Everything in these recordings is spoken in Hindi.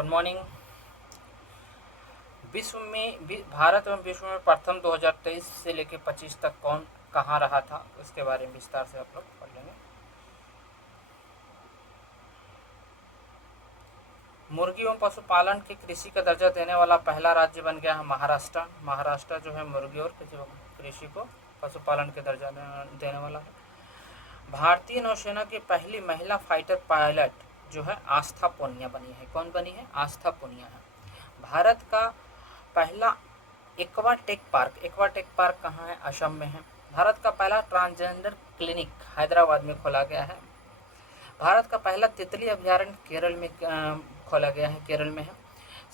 Good morning. भारत एवं विश्व में प्रथम 2023 से लेकर 25 तक कौन कहाँ रहा था, उसके बारे में विस्तार से आप लोग पढ़ लेंगे। मुर्गी एवं पशुपालन के कृषि का दर्जा देने वाला पहला राज्य बन गया है महाराष्ट्र। महाराष्ट्र जो है मुर्गी और कृषि को पशुपालन के दर्जा देने वाला है। भारतीय नौसेना की पहली महिला फाइटर पायलट जो है आस्था पूनिया बनी है। कौन बनी है? आस्था पूनिया है। भारत का पहला एक्वाटेक पार्क कहाँ है? असम में है। भारत का पहला ट्रांसजेंडर क्लिनिक हैदराबाद में खोला गया है। भारत का पहला तितली अभ्यारण्य केरल में खोला गया है, केरल में है।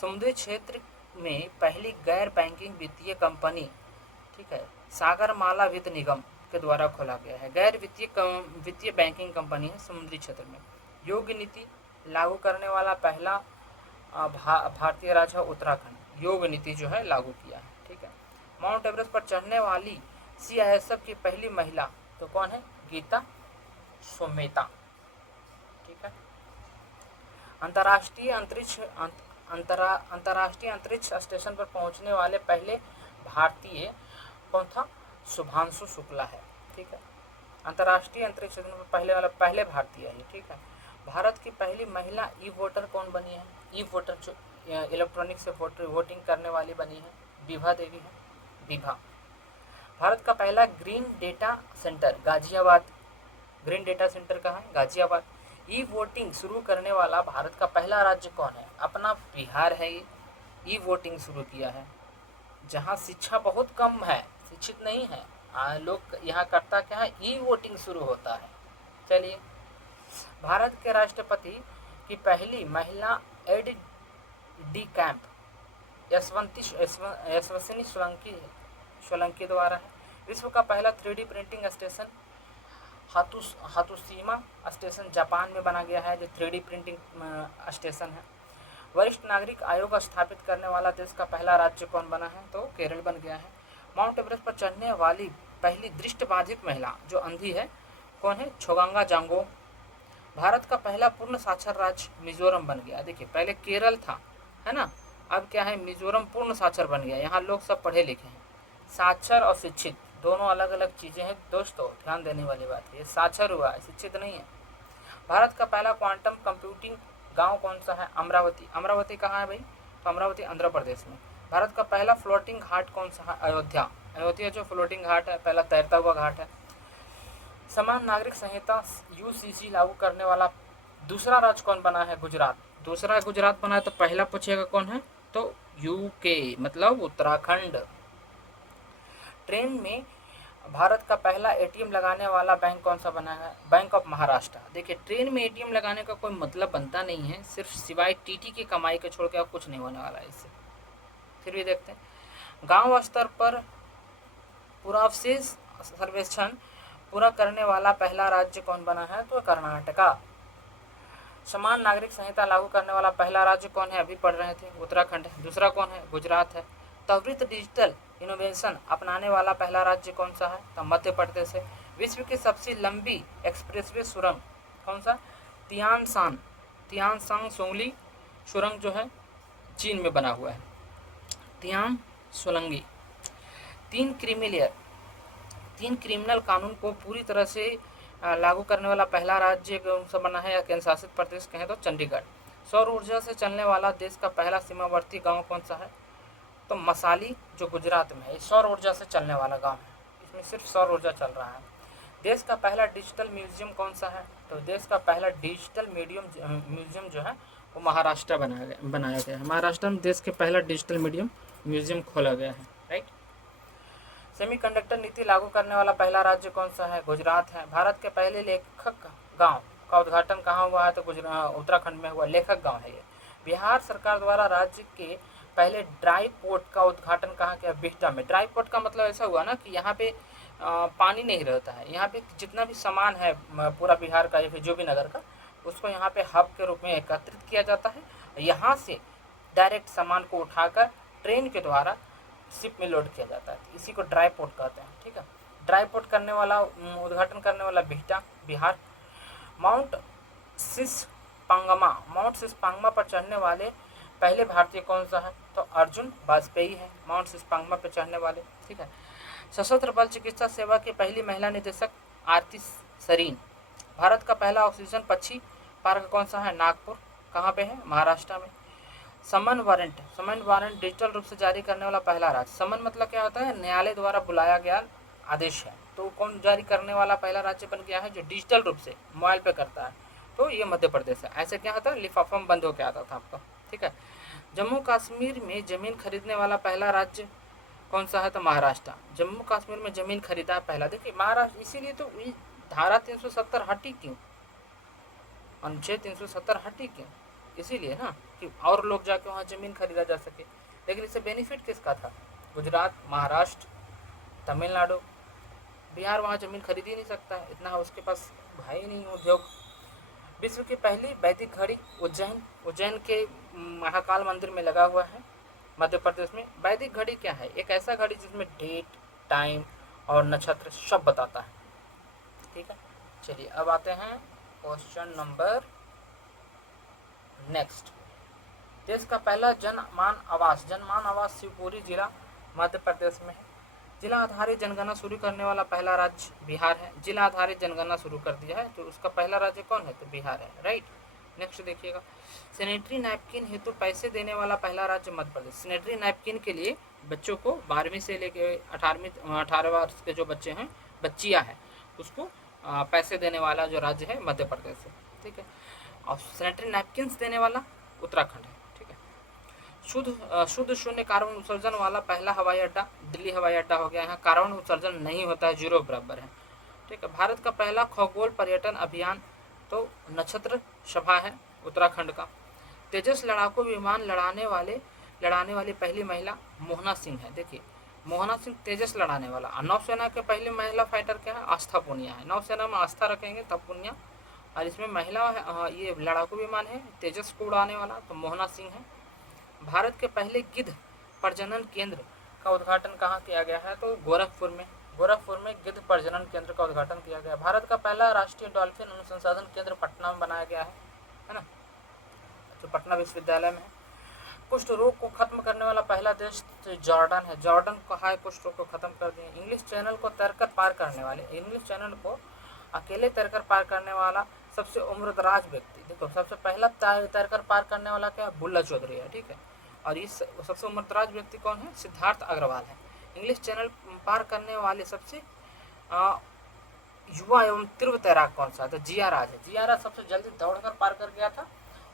समुद्री क्षेत्र में पहली गैर बैंकिंग वित्तीय कंपनी, ठीक है, सागरमाला वित्त निगम के द्वारा खोला गया है। गैर वित्तीय बैंकिंग कंपनी है समुद्री क्षेत्र में। योग नीति लागू करने वाला पहला भारतीय राज्य उत्तराखंड, योग नीति जो है लागू किया है, ठीक है। माउंट एवरेस्ट पर चढ़ने वाली CISF की पहली महिला तो कौन है? गीता सोमेता, ठीक है। अंतर्राष्ट्रीय अंतरिक्ष स्टेशन पर पहुंचने वाले पहले भारतीय कौन था? शुभांशु शुक्ला है, ठीक है। अंतर्राष्ट्रीय अंतरिक्ष स्टेशन पर पहले भारतीय है, ठीक है। भारत की पहली महिला ई वोटर कौन बनी है? ई वोटर जो इलेक्ट्रॉनिक से वोटिंग करने वाली बनी है, विभा देवी है, विभा। भारत का पहला green data centre Ghaziabad, green data centre कहाँ है? गाजियाबाद। ई वोटिंग शुरू करने वाला भारत का पहला राज्य कौन है? अपना बिहार है। ये ई वोटिंग शुरू किया है। जहाँ शिक्षा बहुत कम है, शिक्षित नहीं है लोग, यहाँ करता क्या है? ई वोटिंग शुरू होता है। चलिए, भारत के राष्ट्रपति की पहली महिला aide de camp Yashaswini Solanki द्वारा है। विश्व का पहला 3D printing station Hatsushima station Japan में बना गया है, जो 3D प्रिंटिंग स्टेशन है। वरिष्ठ नागरिक आयोग स्थापित करने वाला देश का पहला राज्य कौन बना है? तो केरल बन गया है। माउंट एवरेस्ट पर चढ़ने वाली पहली दृष्टिबाधित महिला जो अंधी है कौन है? छोगांगा जांगो। भारत का पहला पूर्ण साक्षर राज्य मिजोरम बन गया। देखिए, पहले केरल था, है ना, अब क्या है? मिजोरम पूर्ण साक्षर बन गया। यहाँ लोग सब पढ़े लिखे हैं। साक्षर और शिक्षित दोनों अलग अलग चीज़ें हैं दोस्तों, ध्यान देने वाली बात है। साक्षर हुआ है, शिक्षित नहीं है। भारत का पहला क्वांटम कंप्यूटिंग गांव कौन सा है? अमरावती। अमरावती कहाँ है भाई? तो अमरावती आंध्र प्रदेश में। भारत का पहला फ्लोटिंग घाट कौन सा है? अयोध्या। अयोध्या जो फ्लोटिंग घाट है, पहला तैरता हुआ घाट है। समान नागरिक संहिता UCC लागू करने वाला दूसरा राज्य कौन बना है? गुजरात। दूसरा गुजरात बना है, तो पहला पूछेगा कौन है? तो UK मतलब उत्तराखंड। ट्रेन में भारत का पहला ATM लगाने वाला बैंक कौन सा बना है? Bank of Maharashtra. देखिए, ट्रेन में ATM लगाने का कोई मतलब बनता नहीं है, सिर्फ सिवाय TT की कमाई के छोड़ के अब कुछ नहीं होने वाला है इससे। फिर भी देखते हैं। गांव स्तर पर पुरावशेष सर्वेक्षण पूरा करने वाला पहला राज्य कौन बना है? तो कर्नाटका। समान नागरिक संहिता लागू करने वाला पहला राज्य कौन है? अभी पढ़ रहे थे, उत्तराखंड है। दूसरा कौन है? गुजरात है। त्वरित डिजिटल इनोवेशन अपनाने वाला पहला राज्य कौन सा है? तो मध्य प्रदेश है। विश्व की सबसे लंबी एक्सप्रेसवे सुरंग कौन सा? तियानसांग सोंगली सुरंग जो है चीन में बना हुआ है, तियान सोलंगी। तीन क्रिमिनल कानून को पूरी तरह से लागू करने वाला पहला राज्य कौन सा बना है या केंद्र शासित प्रदेश कहें तो चंडीगढ़। सौर ऊर्जा से चलने वाला देश का पहला सीमावर्ती गांव कौन सा है? तो मसाली जो गुजरात में है, सौर ऊर्जा से चलने वाला गांव है, इसमें सिर्फ सौर ऊर्जा चल रहा है। देश का पहला डिजिटल म्यूजियम कौन सा है? तो देश का पहला डिजिटल म्यूजियम जो है वो महाराष्ट्र बनाया गया है। महाराष्ट्र में देश के पहला डिजिटल म्यूजियम खोला गया है, राइट। सेमीकंडक्टर नीति लागू करने वाला पहला राज्य कौन सा है? गुजरात है। भारत के पहले लेखक गांव का उद्घाटन कहाँ हुआ है? तो उत्तराखंड में हुआ, लेखक गांव है ये। बिहार सरकार द्वारा राज्य के पहले ड्राई पोर्ट का उद्घाटन कहाँ किया? बिहटा में। ड्राई पोर्ट का मतलब ऐसा हुआ ना कि यहाँ पे पानी नहीं रहता है, यहाँ पे जितना भी सामान है पूरा बिहार का या फिर जो भी नगर का, उसको यहाँ पे हब के रूप में एकत्रित किया जाता है। यहाँ से डायरेक्ट सामान को उठाकर ट्रेन के द्वारा शिप में लोड किया जाता है, इसी को ड्राई पोर्ट कहते हैं, ठीक है। ड्राई पोर्ट करने वाला उद्घाटन करने वाला बिहटा, बिहार। माउंट सिसपांगमा पर चढ़ने वाले पहले भारतीय कौन सा है? तो अर्जुन वाजपेयी है, माउंट सिस्पांगमा पे चढ़ने वाले। ठीक है। सशस्त्र बल चिकित्सा सेवा की पहली महिला निदेशक आरती सरीन। भारत का पहला ऑक्सीजन पक्षी पार्क कौन सा है? नागपुर। कहाँ पे है? महाराष्ट्र में। समन वारंट डिजिटल रूप से जारी करने वाला पहला राज्य। समन मतलब क्या होता है? न्यायालय द्वारा बुलाया गया आदेश है। तो कौन जारी करने वाला पहला राज्य बन गया है जो डिजिटल रूप से मोबाइल पे करता है? तो ये मध्य प्रदेश है। ऐसे क्या होता है? लिफाफा में बंद होकर आता था आपका। ठीक है। जम्मू कश्मीर में जमीन खरीदने वाला पहला राज्य कौन सा है? तो महाराष्ट्र। जम्मू कश्मीर में जमीन खरीदा पहला। देखिए महाराष्ट्र, इसीलिए तो धारा 370 हटी क्यों, अनुच्छेद 370 हटी क्यों? इसीलिए ना कि और लोग जाके वहाँ जमीन खरीदा जा सके। लेकिन इससे बेनिफिट किसका था? गुजरात, महाराष्ट्र, तमिलनाडु, बिहार वहाँ जमीन खरीद ही नहीं सकता है, इतना उसके पास भाई नहीं उद्योग। विश्व की पहली वैदिक घड़ी उज्जैन के महाकाल मंदिर में लगा हुआ है, मध्य प्रदेश में। वैदिक घड़ी क्या है? एक ऐसा घड़ी जिसमें डेट, टाइम और नक्षत्र सब बताता है। ठीक है। चलिए अब आते हैं क्वेश्चन नंबर नेक्स्ट। देश का पहला जनमान आवास शिवपुरी जिला मध्य प्रदेश में है। जिला आधारित जनगणना शुरू करने वाला पहला राज्य बिहार है। जिला आधारित जनगणना शुरू कर दिया है तो उसका पहला राज्य कौन है? तो बिहार है। राइट। नेक्स्ट देखिएगा, सैनिटरी नैपकिन हेतु पैसे देने वाला पहला राज्य मध्य प्रदेश। सैनिटरी नैपकिन के लिए बच्चों को 12वीं से लेके 18 वर्ष के जो बच्चे हैं, बच्चियाँ हैं, उसको पैसे देने वाला जो राज्य है मध्य प्रदेश है। ठीक है। और सैनिटरी नैपकिन्स देने वाला उत्तराखंड है। ठीक है। शुद्ध शून्य कार्बन उत्सर्जन वाला पहला हवाई अड्डा दिल्ली हवाई अड्डा हो गया। यहाँ कार्बन उत्सर्जन नहीं होता है, 0 बराबर है। ठीक है। भारत का पहला खगोल पर्यटन अभियान तो नक्षत्र सभा है उत्तराखंड का। तेजस लड़ाकू विमान लड़ाने वाली पहली महिला मोहना सिंह है। देखिए मोहना सिंह तेजस लड़ाने वाला। नौसेना के पहली महिला फाइटर क्या है? आस्था पुनिया है। नौसेना में आस्था रखेंगे तब पुनिया, और इसमें महिला है। ये लड़ाकू विमान है तेजस को उड़ाने वाला तो मोहना सिंह है। भारत के पहले गिद्ध प्रजनन केंद्र का उद्घाटन कहाँ किया गया है? तो गोरखपुर में गिद्ध प्रजनन केंद्र का उद्घाटन किया गया। भारत का पहला राष्ट्रीय डॉल्फिन अनुसंधान केंद्र पटना में बनाया गया है ना, जो पटना विश्वविद्यालय में है। कुष्ठ रोग को खत्म करने वाला पहला देश तो जॉर्डन है। जॉर्डन कहा है कुष्ठ रोग को खत्म कर दिए। इंग्लिश चैनल को अकेले तैरकर पार करने वाला सबसे उम्रदराज व्यक्ति। देखो सबसे पहला तैरकर पार करने वाला क्या है? बुल्ला चौधरी है। ठीक है। और इस सबसे उम्रदराज व्यक्ति कौन है? सिद्धार्थ अग्रवाल है। इंग्लिश चैनल पार करने वाले सबसे युवा एवं तीव्र तैराक कौन सा है? तो जिया राज है। जिया राज सबसे जल्दी दौड़कर पार कर गया था,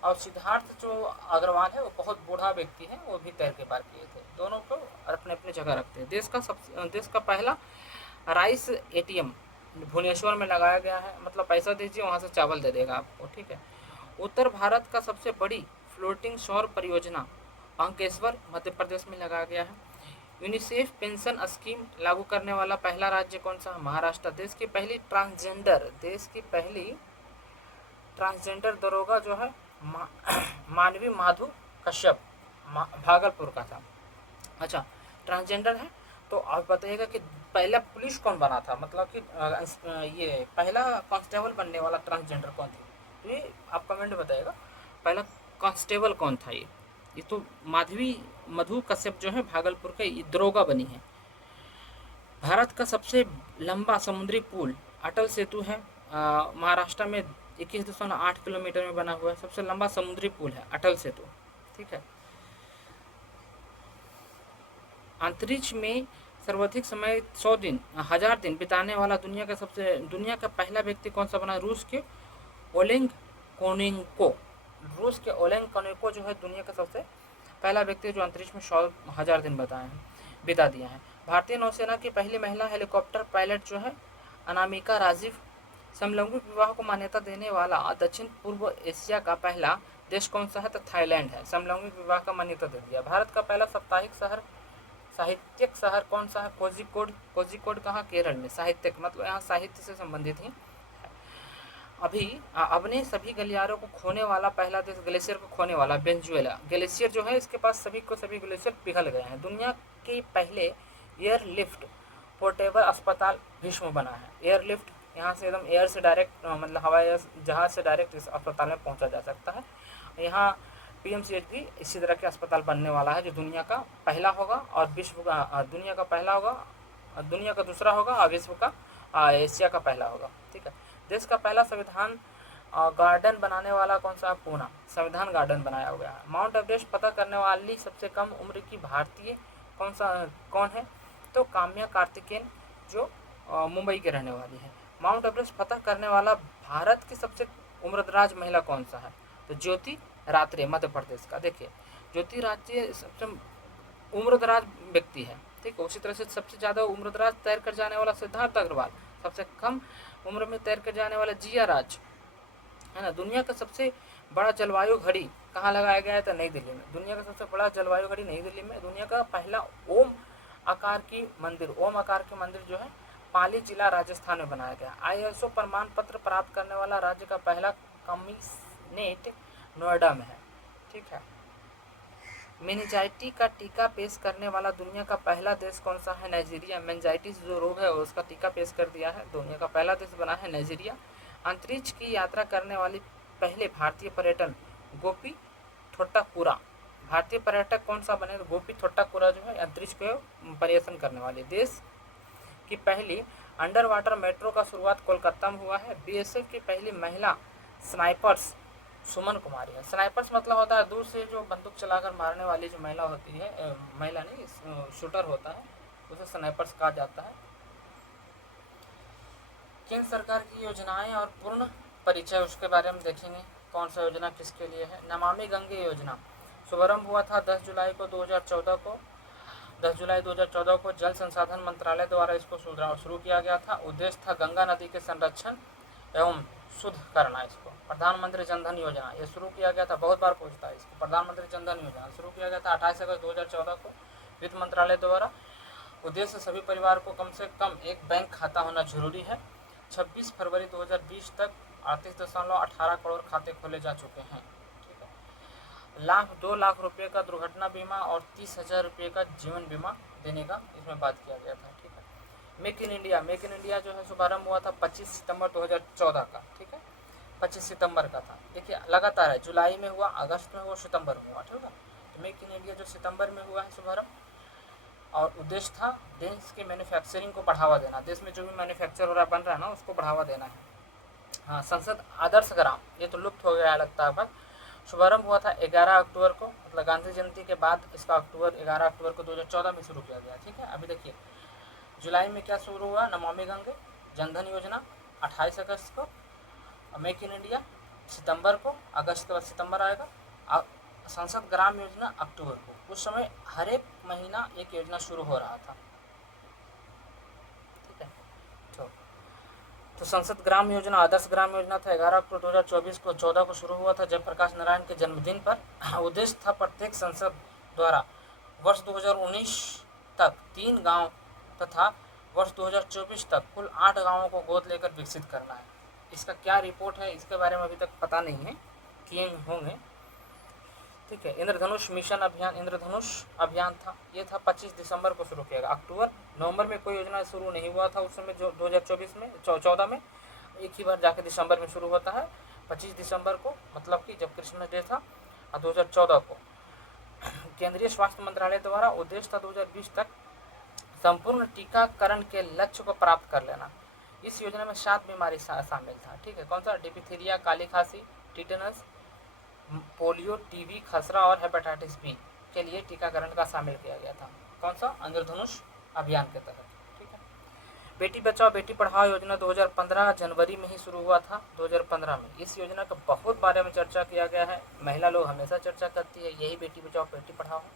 और सिद्धार्थ जो अग्रवाल है वो बहुत बूढ़ा व्यक्ति है, वो भी तैर के पार किए थे। दोनों को अपने अपने जगह रखते हैं। देश का पहला राइस एटीएम भुवनेश्वर में लगाया गया है, मतलब पैसा दीजिए वहाँ से चावल दे देगा आपको। ठीक है। उत्तर भारत का सबसे बड़ी फ्लोटिंग सौर परियोजना अंकेश्वर मध्य प्रदेश में लगाया गया है। यूनिसेफ पेंशन स्कीम लागू करने वाला पहला राज्य कौन सा? महाराष्ट्र। देश की पहली ट्रांसजेंडर दरोगा जो है मानवी माधु कश्यप भागलपुर का था। अच्छा, ट्रांसजेंडर है तो आप बताइएगा कि पहला पुलिस कौन बना था, मतलब कि ये पहला कांस्टेबल बनने वाला ट्रांसजेंडर कौन थी? तो ये आप कमेंट बताइएगा पहला कांस्टेबल कौन था। ये तो मधु कश्यप जो है भागलपुर के दरोगा बनी है। भारत का सबसे लंबा समुद्री पुल अटल सेतु है, महाराष्ट्र में 21.8 किलोमीटर में बना हुआ है। सबसे लंबा समुद्री पुल है अटल सेतु। ठीक है। अंतरिक्ष में सर्वाधिक समय 1000 दिन बिताने वाला दुनिया का पहला व्यक्ति कौन सा बना? रूस के ओलेग कोनेंको जो है दुनिया का सबसे पहला व्यक्ति जो अंतरिक्ष में 100,000 दिन बिता दिया है। भारतीय नौसेना की पहली महिला हेलीकॉप्टर पायलट जो है अनामिका राजीव। समलैंगिक विवाह को मान्यता देने वाला दक्षिण पूर्व एशिया का पहला देश कौन सा है? तो थाईलैंड है। समलैंगिक विवाह का मान्यता दे दिया। भारत का पहला साहित्यिक शहर कौन सा है? कोझिकोड कहाँ? केरल में। साहित्यिक मतलब यहाँ साहित्य से संबंधित ही। अपने सभी गलियारों को खोने वाला पहला देश, ग्लेशियर को खोने वाला वेनेजुएला। ग्लेशियर जो है इसके पास सभी ग्लेशियर पिघल गए हैं। दुनिया के पहले एयरलिफ्ट पोर्टेबल अस्पताल विश्व में बना है। एयरलिफ्ट यहाँ से एकदम एयर से डायरेक्ट मतलब हवाई जहाज से डायरेक्ट इस अस्पताल में पहुँचा जा सकता है। यहाँ PMCHD इसी तरह के अस्पताल बनने वाला है, जो दुनिया का पहला होगा और विश्व का दुनिया का पहला होगा, दुनिया का दूसरा होगा और विश्व का एशिया का पहला होगा। ठीक है। देश का पहला संविधान गार्डन बनाने वाला कौन सा? पूना संविधान गार्डन बनाया हुआ है। माउंट एवरेस्ट पता करने वाली सबसे कम उम्र की भारतीय कौन है? तो काम्या कार्तिकेयन, जो मुंबई के रहने वाली है। माउंट एवरेस्ट फतह करने वाला भारत की सबसे उम्रदराज महिला कौन सा है? तो ज्योति रात्रे, मध्य प्रदेश का। देखिए, ज्योति रात्रे सबसे उम्रदराज व्यक्ति है। ठीक है। उसी तरह से सबसे ज़्यादा उम्रदराज तैर कर जाने वाला सिद्धार्थ अग्रवाल, सबसे कम उम्र में तैर कर जाने वाला जिया राज, है ना। दुनिया का सबसे बड़ा जलवायु घड़ी कहाँ लगाया गया है? तो नई दिल्ली में। दुनिया का सबसे बड़ा जलवायु घड़ी नई दिल्ली में। दुनिया का पहला ओम आकार की मंदिर जो है पाली जिला राजस्थान में बनाया गया। ISO प्रमाण पत्र प्राप्त करने वाला राज्य का पहला कमिश्नरेट नोएडा में है। ठीक है। मेनिंजाइटिस का टीका पेश करने वाला दुनिया का पहला देश कौन सा है? नाइजीरिया। मेनिंजाइटिस जो रोग है उसका टीका पेश कर दिया है, दुनिया का पहला देश बना है नाइजीरिया। अंतरिक्ष की यात्रा करने वाली पहले भारतीय पर्यटन गोपी ठोट्टापुरा। भारतीय पर्यटक कौन सा बने? तो गोपी ठोट्टापुरा जो है अंतरिक्ष को पर्यटन करने वाले। देश की पहली अंडर वाटर मेट्रो का शुरुआत कोलकाता में हुआ है। BSF की पहली महिला स्नाइपर्स सुमन कुमारी है। स्नाइपर्स मतलब होता है दूर से जो बंदूक चलाकर मारने वाली जो महिला होती है, महिला नहीं, शूटर होता है, उसे स्नाइपर्स कहा जाता है। केंद्र सरकार की योजनाएं और पूर्ण परिचय उसके बारे में देखेंगे, कौन सा योजना किसके लिए है। नमामि गंगे योजना शुभारंभ हुआ था 10 जुलाई 2014 को जल संसाधन मंत्रालय द्वारा इसको शुरू किया गया था। उद्देश्य था गंगा नदी के संरक्षण एवं शुद्ध करना। इसको प्रधानमंत्री जनधन योजना ये शुरू किया गया था, बहुत बार पूछता है इसको। प्रधानमंत्री जनधन योजना शुरू किया गया था 28 अगस्त 2014 को वित्त मंत्रालय द्वारा। उद्देश्य सभी परिवार को कम से कम एक बैंक खाता होना जरूरी है। 26 फरवरी 2020 तक 38.18 करोड़ खाते खोले जा चुके हैं। ठीक है। 2 लाख रुपये का दुर्घटना बीमा और 30,000 रुपये का जीवन बीमा देने का इसमें बात किया गया था। ठीक है। मेक इन इंडिया जो है शुभारंभ हुआ था 25 सितंबर 2014 का। ठीक है, 25 सितंबर का था। देखिए लगातार है, जुलाई में हुआ, अगस्त में हुआ, सितंबर में हुआ। ठीक है। तो मेक इन इंडिया जो सितंबर में हुआ है शुभारंभ, और उद्देश्य था देश के मैन्युफैक्चरिंग को बढ़ावा देना। देश में जो भी मैन्युफैक्चर हो रहा बन रहा है ना, उसको बढ़ावा देना है। हाँ, संसद आदर्श ग्राम ये तो लुप्त हो गया लगता है। शुभारंभ हुआ था 11 अक्टूबर को, मतलब गांधी जयंती के बाद इसका 11 अक्टूबर को 2014 में शुरू किया गया। ठीक है। अभी देखिए जुलाई में क्या शुरू हुआ? नमामि गंगे जनधन योजना 28 अगस्त को, मेक इन इंडिया सितंबर को, अगस्त के बाद सितंबर आएगा, संसद ग्राम योजना अक्टूबर को। उस समय हर एक महीना एक योजना शुरू हो रहा था। ठीक है। तो संसद ग्राम योजना आदर्श ग्राम योजना था 11 अक्टूबर 2024 को 14 को शुरू हुआ था जयप्रकाश नारायण के जन्मदिन पर। उद्देश्य था प्रत्येक संसद द्वारा वर्ष 2019 तक 3 गांव तथा वर्ष 2024 तक कुल 8 गांवों को गोद लेकर विकसित करना है। इसका क्या रिपोर्ट है इसके बारे में अभी तक पता नहीं है, किए होंगे। ठीक है। इंद्रधनुष मिशन अभियान, इंद्रधनुष अभियान था, ये था 25 दिसंबर को शुरू किया गया। अक्टूबर नवंबर में कोई योजना शुरू नहीं हुआ था उस समय, जो 2024 में 14 में एक ही बार जाके दिसंबर में शुरू होता है 25 दिसंबर को, मतलब कि जब क्रिसमस डे था। 2014 को केंद्रीय स्वास्थ्य मंत्रालय द्वारा उद्देश्य था 2020 तक संपूर्ण टीकाकरण के लक्ष्य को प्राप्त कर लेना। इस योजना में 7 बीमारी शामिल था। ठीक है। कौन सा? डिप्थीरिया, काली खांसी, टिटेनस, पोलियो, टीबी, खसरा और हेपेटाइटिस बी के लिए टीकाकरण का शामिल किया गया था। कौन सा? इंद्रधनुष अभियान के तहत। ठीक है। बेटी बचाओ बेटी पढ़ाओ योजना 2015 जनवरी में ही शुरू हुआ था, 2015 में। इस योजना का बहुत बारे में चर्चा किया गया है, महिला लोग हमेशा चर्चा करती है, यही बेटी बचाओ बेटी पढ़ाओ है।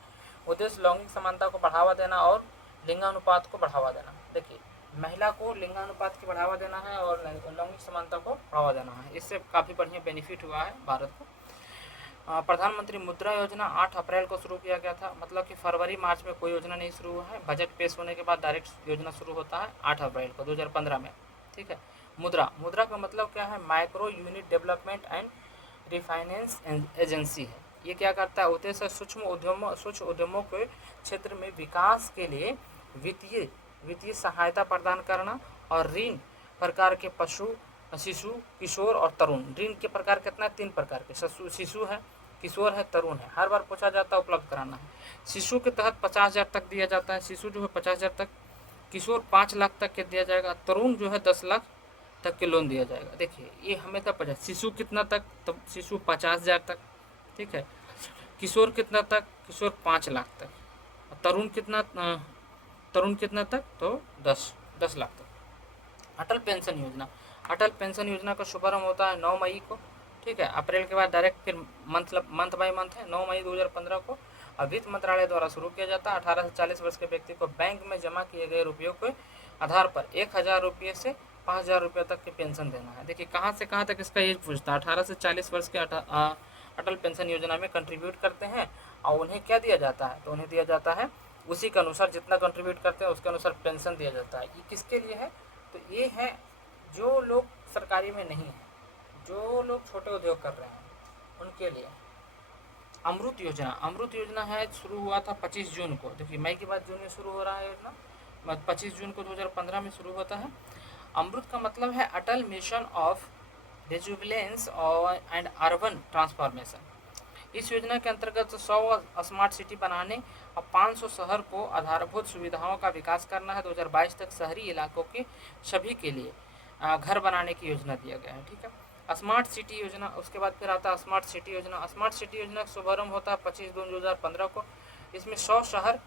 उद्देश्य लैंगिक समानता को बढ़ावा देना और लिंगानुपात को बढ़ावा देना। देखिए महिला को लिंगानुपात की बढ़ावा देना है और लैंगिक समानता को बढ़ावा देना है। इससे काफ़ी बढ़िया बेनिफिट हुआ है भारत को। प्रधानमंत्री मुद्रा योजना 8 अप्रैल को शुरू किया गया था, मतलब कि फरवरी मार्च में कोई योजना नहीं शुरू हुआ है। बजट पेश होने के बाद डायरेक्ट योजना शुरू होता है 8 अप्रैल को 2015 में। ठीक है। मुद्रा का मतलब क्या है? Micro unit development and refinance agency है। ये क्या करता है? उद्देश्य सूक्ष्म उद्यमों के क्षेत्र में विकास के लिए वित्तीय सहायता प्रदान करना और ऋण प्रकार के पशु, शिशु, किशोर और तरुण। ऋण के प्रकार कितना? 3 प्रकार के। शिशु है, किशोर है, तरुण है, हर बार पूछा जाता है, उपलब्ध कराना है। शिशु के तहत 50,000 तक दिया जाता है, शिशु जो है 50,000 तक, किशोर 5 लाख तक के दिया जाएगा, तरुण जो है 10 लाख तक के लोन दिया जाएगा। देखिए ये हमें तब पता, शिशु कितना तक, तब शिशु 50,000 तक, ठीक है। किशोर कितना तक, किशोर 5 लाख तक, तरुण कितना, तरुण कितना तक, तो 10 लाख तक। अटल पेंशन योजना, अटल पेंशन योजना का शुभारंभ होता है 9 मई को, ठीक है। अप्रैल के बाद डायरेक्ट फिर मंथ बाय मंथ है, 9 मई 2015 को वित्त मंत्रालय द्वारा शुरू किया जाता है। 18 से 40 वर्ष के व्यक्ति को बैंक में जमा किए गए रुपयों के आधार पर 1,000 रुपये से 5,000 रुपये तक की पेंशन देना है। देखिए कहाँ से कहाँ तक इसका एज पूछता है, 18 से 40 वर्ष के अटल पेंशन योजना में कंट्रीब्यूट करते हैं और उन्हें क्या दिया जाता है, तो उन्हें दिया जाता है उसी के अनुसार, जितना कंट्रीब्यूट करते हैं उसके अनुसार पेंशन दिया जाता है। ये किसके लिए है, तो ये है जो लोग सरकारी में नहीं हैं, जो लोग छोटे उद्योग कर रहे हैं उनके लिए। अमृत योजना, अमृत योजना है, शुरू हुआ था 25 जून को, देखिए मई के बाद जून में शुरू हो रहा है योजना, 25 जून को 2015 में शुरू होता है। अमृत का मतलब है Atal mission of rejuvenation and urban transformation. इस योजना के अंतर्गत 100 स्मार्ट सिटी बनाने और 500 शहर को आधारभूत सुविधाओं का विकास करना है। 2022 तक शहरी इलाकों के सभी के लिए घर बनाने की योजना दिया गया है, ठीक है। स्मार्ट सिटी योजना, उसके बाद फिर आता है स्मार्ट सिटी योजना। स्मार्ट सिटी योजना का शुभारंभ होता है 25 जून 2015 को। इसमें 100 शहर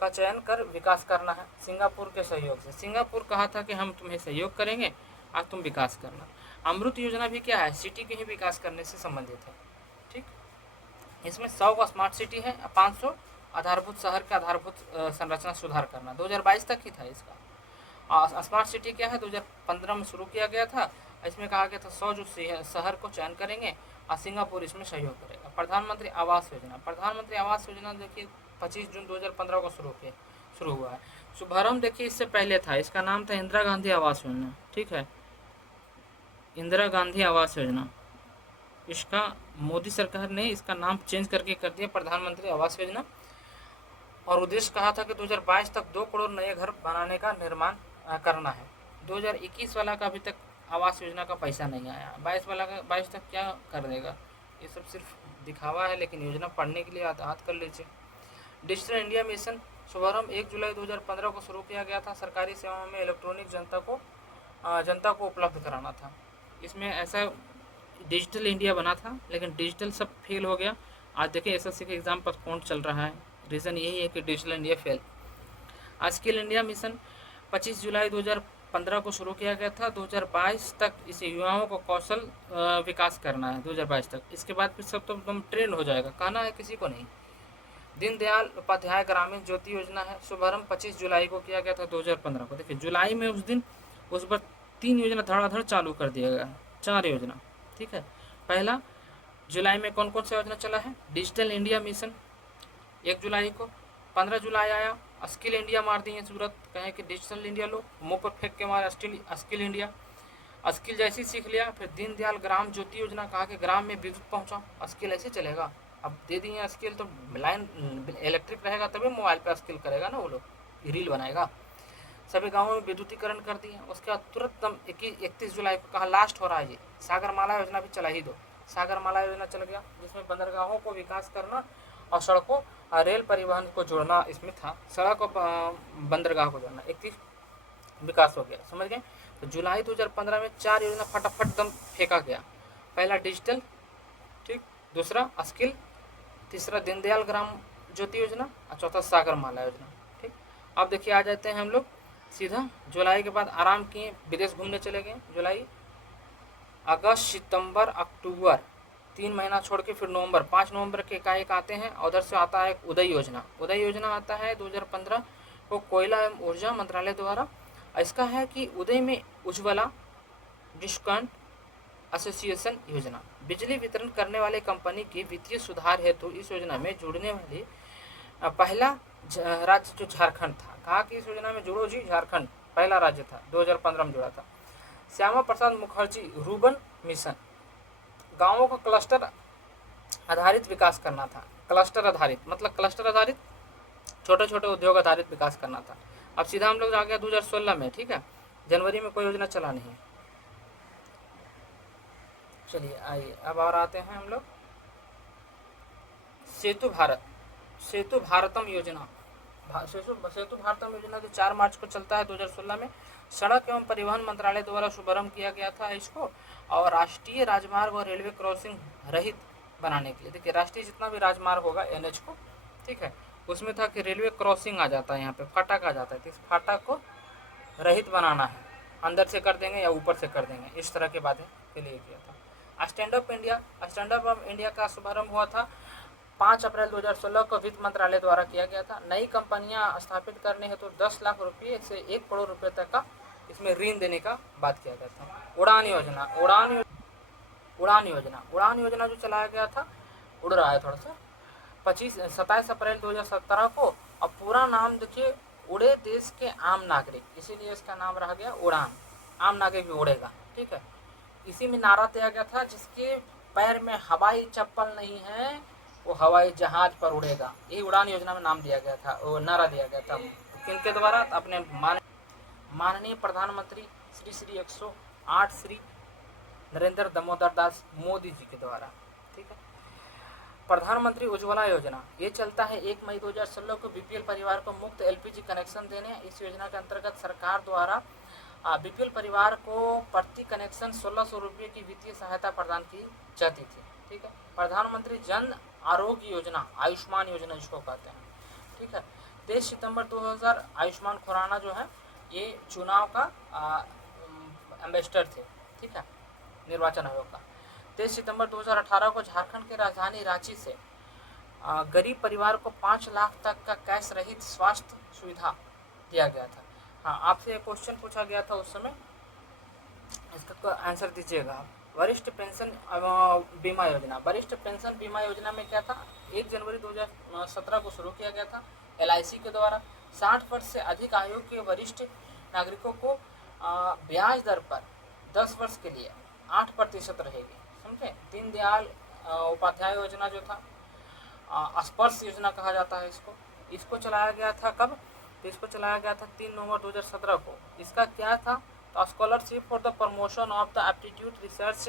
का चयन कर विकास करना है सिंगापुर के सहयोग से। सिंगापुर कहा था कि हम तुम्हें सहयोग करेंगे, आज तुम विकास करना। अमृत योजना भी क्या है, सिटी के ही विकास करने से संबंधित है, ठीक। इसमें 100 का स्मार्ट सिटी है, 500 आधारभूत शहर का आधारभूत संरचना सुधार करना। 2022 तक ही था इसका। स्मार्ट सिटी क्या है, 2015 में शुरू किया गया था। इसमें कहा गया था 100 जो शहर को चयन करेंगे और सिंगापुर इसमें सहयोग करेगा। प्रधानमंत्री आवास योजना, प्रधानमंत्री आवास योजना देखिए 25 जून 2015 को शुरू हुआ है। शुभारंभ देखिए इससे पहले था, इसका नाम था इंदिरा गांधी आवास योजना, ठीक है, इंदिरा गांधी आवास योजना। इसका मोदी सरकार ने इसका नाम चेंज करके कर दिया प्रधानमंत्री आवास योजना। और उद्देश्य कहा था कि 2022 तक 2 करोड़ नए घर बनाने का निर्माण करना है। 2021 वाला का अभी तक आवास योजना का पैसा नहीं आया, 22 तक क्या कर देगा, ये सब सिर्फ दिखावा है, लेकिन योजना पढ़ने के लिए याद कर लीजिए। डिजिटल इंडिया मिशन शुभारंभ 1 जुलाई 2015 को शुरू किया गया था। सरकारी सेवाओं में इलेक्ट्रॉनिक जनता को उपलब्ध कराना था। इसमें ऐसा डिजिटल इंडिया बना था, लेकिन डिजिटल सब फेल हो गया। आज देखिए एसएससी के एग्ज़ाम पर कौन चल रहा है, रीज़न यही है कि digital India fail. Skill India mission 25 जुलाई 2015 को शुरू किया गया था। 2022 तक इस युवाओं को कौशल विकास करना है, 2022 तक। इसके बाद फिर सब तो एकदम ट्रेंड हो जाएगा, कहना है किसी को नहीं। दीनदयाल उपाध्याय ग्रामीण ज्योति योजना है, शुभारंभ 25 जुलाई को किया गया था 2015 को। देखिए जुलाई में उस पर 3 योजना धड़ाधड़ चालू कर दिया गया, 4 योजना, ठीक है। पहला जुलाई में कौन कौन सा योजना चला है, डिजिटल इंडिया मिशन 1 जुलाई को। 15 जुलाई आया स्किल इंडिया, मार दिए सूरत, कहें कि डिजिटल इंडिया लो, मुँह पर फेंक के मारा स्किल इंडिया। स्किल जैसे सीख लिया, फिर दीनदयाल ग्राम ज्योति योजना, कहा कि ग्राम में विद्युत पहुँचाओ, स्किल ऐसे चलेगा। अब दे दिए स्किल, तो लाइन इलेक्ट्रिक रहेगा तभी मोबाइल पे स्किल करेगा ना वो लोग, रील बनाएगा। सभी गाँवों में विद्युतीकरण कर दिए। उसके बाद तुरंत 31 जुलाई को कहा लास्ट हो रहा है ये, सागरमाला योजना भी चला ही दो। सागरमाला योजना चल गया, जिसमें बंदरगाहों को विकास करना और सड़कों रेल परिवहन को जोड़ना इसमें था। सड़क और बंदरगाह को जोड़ना, 31 विकास हो गया, समझ गए। तो जुलाई 2015 में 4 योजना फटाफट दम फेंका गया। पहला डिजिटल, ठीक, दूसरा स्किल, तीसरा दीनदयाल ग्राम ज्योति योजना और चौथा सागरमाला योजना, ठीक। अब देखिए आ जाते हैं हम लोग सीधा जुलाई के बाद आराम किए, विदेश घूमने चले गए। जुलाई, अगस्त, सितंबर, अक्टूबर, 3 महीना छोड़ के फिर नवंबर, 5 नवंबर के एकाएक आते हैं। उधर से आता है उदय योजना। उदय योजना आता है 2015 को कोयला एवं ऊर्जा मंत्रालय द्वारा। इसका है कि उदय में उज्ज्वला डिस्काउंट एसोसिएशन योजना, बिजली वितरण करने वाले कंपनी की वित्तीय सुधार हेतु इस योजना में जुड़ने वाली पहला राज्य जो झारखंड था। कहा कि इस योजना में जुड़ो जी, झारखंड पहला राज्य था, 2015 में जुड़ा था। श्यामा प्रसाद मुखर्जी रूर्बन मिशन, गाँवों का क्लस्टर आधारित विकास करना था। क्लस्टर आधारित मतलब क्लस्टर आधारित, छोटे छोटे उद्योग आधारित विकास करना था। अब सीधा हम लोग आ गए 2016 में, ठीक है, जनवरी में कोई योजना चला नहीं। चलिए आइए अब और आते हैं हम लोग सेतु भारत, सेतु भारतम योजना, सेतु भारतम योजना जो 4 मार्च को चलता है 2016 में, सड़क एवं परिवहन मंत्रालय द्वारा शुभारंभ किया गया था इसको, और राष्ट्रीय राजमार्ग और रेलवे क्रॉसिंग रहित बनाने के लिए। देखिए राष्ट्रीय जितना भी राजमार्ग होगा एनएच को, ठीक है, उसमें था कि रेलवे क्रॉसिंग आ जाता है, यहाँ पे फाटक आ जाता है, तो इस फाटक को रहित बनाना है, अंदर से कर देंगे या ऊपर से कर देंगे, इस तरह की बातें के लिए किया था। Stand up India, stand up India का शुभारंभ हुआ था 5 अप्रैल 2016 को वित्त मंत्रालय द्वारा किया गया था। नई कंपनियां स्थापित करने हैं तो 10 लाख रुपये से 1 करोड़ रुपए तक का इसमें ऋण देने का बात किया गया था। उड़ान योजना, उड़ान योजना जो चलाया गया था, उड़ रहा है थोड़ा सा, 27 अप्रैल 2017 को। अब पूरा नाम देखिए, उड़े देश के आम नागरिक, इसीलिए इसका नाम रह गया उड़ान, आम नागरिक भी उड़ेगा, ठीक है। इसी में नारा दिया गया था, जिसके पैर में हवाई चप्पल नहीं है वो हवाई जहाज पर उड़ेगा, ये उड़ान योजना में नाम दिया गया था, वो नारा दिया गया था किनके द्वारा, अपने माननीय प्रधानमंत्री श्री 108 श्री नरेंद्र दामोदर दास मोदी जी के द्वारा, ठीक है। प्रधानमंत्री उज्ज्वला योजना, ये चलता है 1 मई 2016 को बीपीएल परिवार को मुफ्त एलपीजी कनेक्शन देने। इस योजना के अंतर्गत सरकार द्वारा बीपीएल परिवार को प्रति कनेक्शन 1600 रुपये की वित्तीय सहायता प्रदान की जाती थी, ठीक है। प्रधानमंत्री जन आरोग्य योजना, आयुष्मान योजना जिसको कहते हैं, ठीक है। 23 सितंबर 2000 आयुष्मान खुराना जो है ये चुनाव का एम्बेसडर थे, ठीक है, निर्वाचन आयोग का। 23 सितंबर 2018 को झारखंड के राजधानी रांची से गरीब परिवार को 5 लाख तक का कैश रहित स्वास्थ्य सुविधा दिया गया था। हाँ, आपसे एक क्वेश्चन पूछा गया था उस समय, इसका आंसर दीजिएगा। वरिष्ठ पेंशन बीमा योजना, वरिष्ठ पेंशन बीमा योजना में क्या था, 1 जनवरी 2017 को शुरू किया गया था एलआईसी के द्वारा। 60 वर्ष से अधिक आयु के वरिष्ठ नागरिकों को ब्याज दर पर 10 वर्ष के लिए 8% रहेगी, समझे। दीनदयाल उपाध्याय योजना जो था, स्पर्श योजना कहा जाता है इसको चलाया गया था कब, तो इसको चलाया गया था 3 नवंबर 2017 को। इसका क्या था, तो scholarship for the promotion of the aptitude research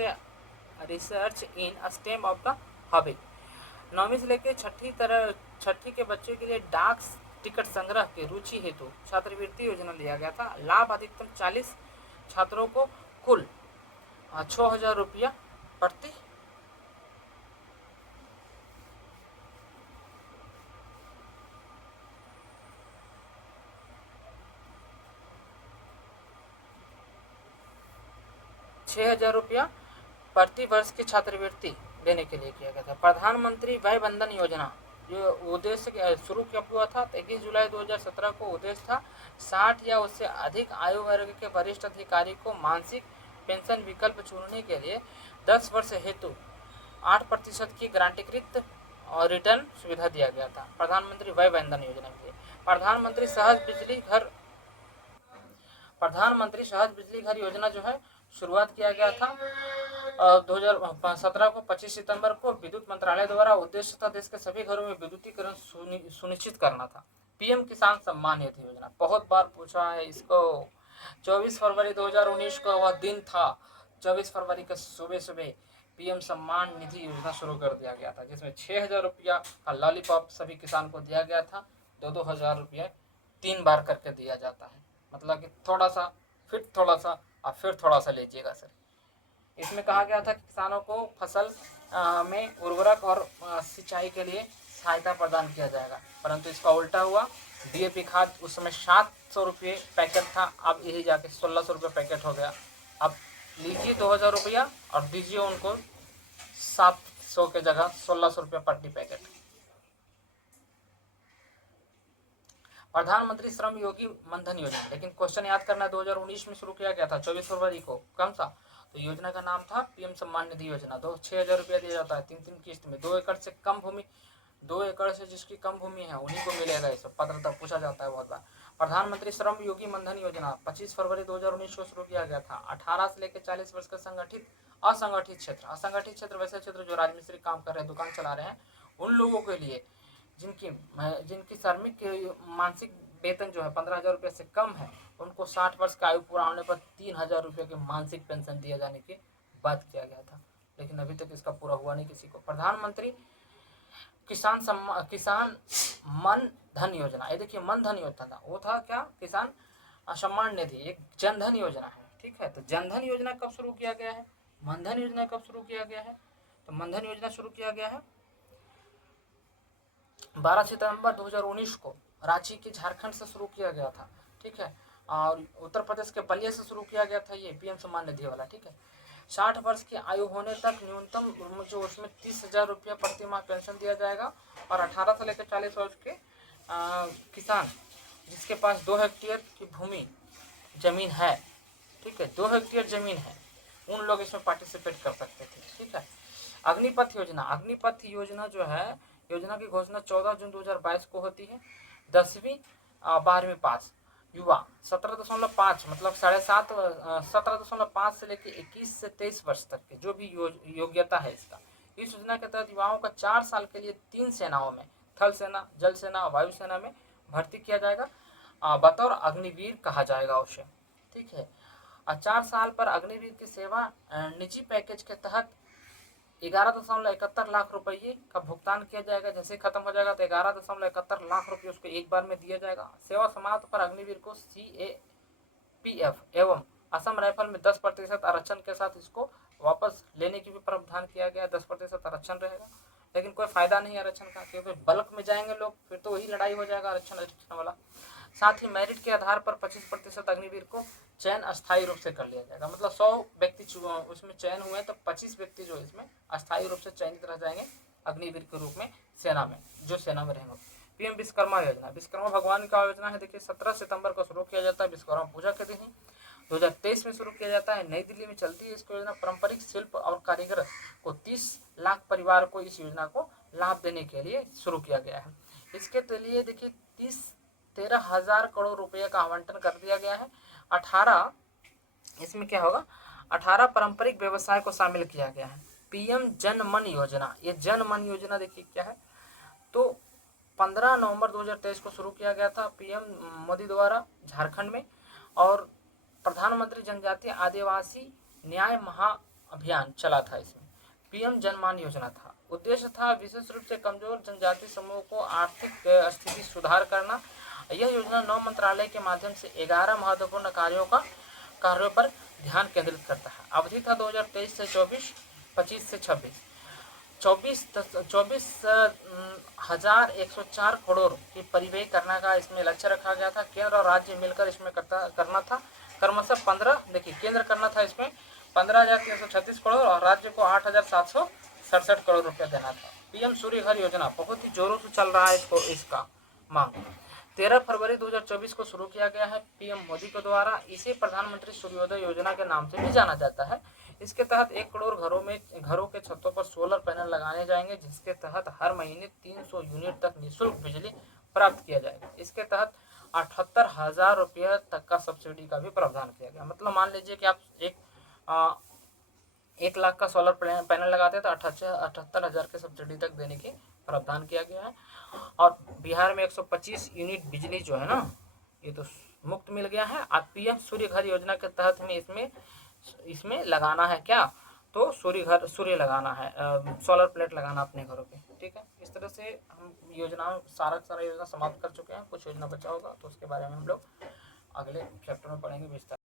in STEM of the hobby. 9वीं से लेकर 6ठी के बच्चों के लिए डाक टिकट संग्रह के रुचि हेतु छात्रवृत्ति योजना दिया गया था। लाभ अधिकतम 40 छात्रों को कुल 6000 रुपया प्रति ₹6,000 प्रति वर्ष की छात्रवृत्ति देने के लिए किया गया था। प्रधानमंत्री वय बंधन योजना जो उद्देश्य शुरू किया हुआ था 21 जुलाई 2017 को। उद्देश्य था 60 या उससे अधिक आयु वर्ग के वरिष्ठ अधिकारी को मासिक पेंशन विकल्प चुनने के लिए 10 वर्ष हेतु 8% की गारंटीकृत और रिटर्न सुविधा दिया गया था। प्रधानमंत्री वय बंधन योजना के लिए प्रधानमंत्री सहज बिजली घर योजना जो है शुरुआत किया गया था 2017 को 25 सितंबर को विद्युत मंत्रालय द्वारा। उद्देश्य था देश के सभी घरों में विद्युतीकरण सुनिश्चित करना था। पीएम किसान सम्मान निधि योजना बहुत बार पूछा है इसको। 24 फरवरी 2019 को वह दिन था, 24 फरवरी के सुबह पीएम सम्मान निधि योजना शुरू कर दिया गया था, जिसमें 6000 रुपया का लॉलीपॉप सभी किसान को दिया गया था। 2-2 हजार रुपये 3 बार करके दिया जाता है, मतलब कि थोड़ा सा फिर थोड़ा सा और फिर थोड़ा सा लीजिएगा सर। इसमें कहा गया था कि किसानों को फसल में उर्वरक और सिंचाई के लिए सहायता प्रदान किया जाएगा, परंतु इसका उल्टा हुआ। डीएपी खाद उस समय 700 रुपये पैकेट था, अब यही जाके 1600 रुपये पैकेट हो गया। अब लीजिए 2000 रुपया और दीजिए उनको 700 के जगह 1600 रुपये प्रति पैकेट। प्रधानमंत्री श्रम योगी मनधन योजना, लेकिन क्वेश्चन याद करना 2019 में शुरू किया गया था 24 फरवरी को। कौन सा, तो योजना का नाम था पीएम सम्मान निधि योजना। 6000 रुपया दिया जाता है 3 किस्त में। 2 एकड़ से कम भूमि, 2 एकड़ से जिसकी कम भूमि है उन्हीं को मिलेगा। इसे पात्रता पूछा जाता है बहुत बार। प्रधानमंत्री श्रम योगी मनधन योजना 25 फरवरी 2019 को शुरू किया गया था। 18 से लेकर 40 वर्ष का संगठित असंगठित क्षेत्र वैसे क्षेत्र जो राजमिस्त्री काम कर रहे हैं, दुकान चला रहे हैं, उन लोगों के लिए जिनकी श्रमिक मासिक वेतन जो है 15,000 रुपये से कम है, उनको 60 वर्ष का आयु पूरा होने पर 3,000 रुपये की मासिक पेंशन दिए जाने की बात किया गया था, लेकिन अभी तक इसका पूरा हुआ नहीं किसी को। प्रधानमंत्री किसान मन धन योजना, ये देखिए मन धन योजना था, वो था क्या, किसान सम्मान निधि, एक जन धन योजना है, ठीक है। तो जन धन योजना कब शुरू किया गया है, मन धन योजना कब शुरू किया गया है, तो मन धन योजना शुरू किया गया है 12 सितंबर 2019 को रांची के झारखंड से शुरू किया गया था, ठीक है। और उत्तर प्रदेश के बलिया से शुरू किया गया था ये पीएम सम्मान निधि वाला, ठीक है। 60 वर्ष की आयु होने तक न्यूनतम जो उसमें 30,000 रुपया प्रति माह पेंशन दिया जाएगा। और 18 से लेकर 40 वर्ष के किसान जिसके पास 2 हेक्टेयर की भूमि जमीन है, ठीक है, 2 हेक्टेयर जमीन है, उन लोग इसमें पार्टिसिपेट कर सकते थे, ठीक है। अग्निपथ योजना, अग्निपथ योजना जो है, योजना की घोषणा 14 जून 2022 को होती है। 10वीं 12वीं पास युवा 17.5 मतलब 7.5 17.5 से लेकर 21 से 23 वर्ष तक के जो भी योग्यता है इसका, इस योजना के तहत युवाओं का 4 साल के लिए 3 सेनाओं में, थल सेना, जल सेना, वायु सेना में भर्ती किया जाएगा, बतौर अग्निवीर कहा जाएगा उसे, ठीक है। 4 साल पर अग्निवीर की सेवा निजी पैकेज के तहत 11.71 लाख रुपये का भुगतान किया जाएगा। जैसे खत्म हो जाएगा तो 11.71 लाख रुपये उसको एक बार में दिया जाएगा। सेवा समाप्त पर अग्निवीर को CAPF एवं असम राइफल में 10% आरक्षण के साथ इसको वापस लेने की भी प्रावधान किया गया। 10% आरक्षण रहेगा, लेकिन कोई फायदा नहीं आरक्षण का, क्योंकि बल्क में जाएंगे लोग, फिर तो वही लड़ाई हो जाएगा आरक्षण वाला। साथ ही मेरिट के आधार पर 25% अग्निवीर को चयन अस्थायी रूप से कर लिया जाएगा। मतलब 100 व्यक्ति उसमें चयन हुए तो 25 व्यक्ति जो इसमें अस्थायी रूप से चयनित रह जाएंगे अग्निवीर के रूप में सेना में, जो सेना में रहेंगे। पीएम विश्वकर्मा योजना, विश्वकर्मा भगवान का योजना है। देखिए 17 सितंबर को शुरू किया जाता है, विश्वकर्मा पूजा के दिन ही 2023 में शुरू किया जाता है। नई दिल्ली में चलती है इसको योजना। पारंपरिक शिल्प और कारीगर को 30 लाख परिवार को इस योजना को लाभ देने के लिए शुरू किया गया है। इसके लिए देखिए 13,000 करोड़ रुपये का आवंटन कर दिया गया है। 18 इसमें क्या होगा, 18 पारंपरिक व्यवसाय को शामिल किया गया है। पीएम जन मन योजना, ये जन मन योजना देखिए क्या है, तो 15 नवंबर 2023 को शुरू किया गया था पीएम मोदी द्वारा झारखंड में। और प्रधानमंत्री जनजातीय आदिवासी न्याय महाअभियान चला था इसमें। पीएम जनमान योजना था, उद्देश्य था विशेष रूप से कमजोर जनजाति समूह को आर्थिक स्थिति सुधार करना। यह योजना 9 मंत्रालय के माध्यम से 11 महत्वपूर्ण कार्यों पर ध्यान केंद्रित करता है। अवधि था 2023 से 24, 25 से 26। 24,104 करोड़ की परिव्यय करने का इसमें लक्ष्य रखा गया था। केंद्र और राज्य मिलकर इसमें करना था। क्रमशः 15 देखिए केंद्र करना था इसमें 15,336 करोड़ और राज्य को 8,767 करोड़ रुपया देना था। पीएम सूर्य घर योजना बहुत ही जोरों से चल रहा है इसका मांग। 13 फरवरी 2024 को शुरू किया गया है पीएम मोदी के द्वारा। इसे प्रधानमंत्री सूर्योदय योजना के नाम से भी जाना जाता है। इसके तहत 1 करोड़ घरों के छतों पर सोलर पैनल लगाए जाएंगे, जिसके तहत हर महीने 300 यूनिट तक निःशुल्क बिजली प्राप्त किया जाएगा। इसके तहत 78,000 रुपये तक का सब्सिडी का भी प्रावधान किया गया। मतलब मान लीजिए कि आप 1 लाख का सोलर पैनल लगाते हैं तो 78,000 के सब्सिडी तक देने की प्रावधान किया गया है। और बिहार में 125 यूनिट बिजली जो है ना, ये तो मुफ्त मिल गया है। अब पीएम सूर्य घर योजना के तहत में इसमें लगाना है क्या, तो सूर्य लगाना है, सोलर प्लेट लगाना अपने घरों पे, ठीक है। इस तरह से हम सारा योजना समाप्त कर चुके हैं। कुछ योजना बचा होगा तो उसके बारे में हम लोग अगले चैप्टर में पढ़ेंगे विस्तार।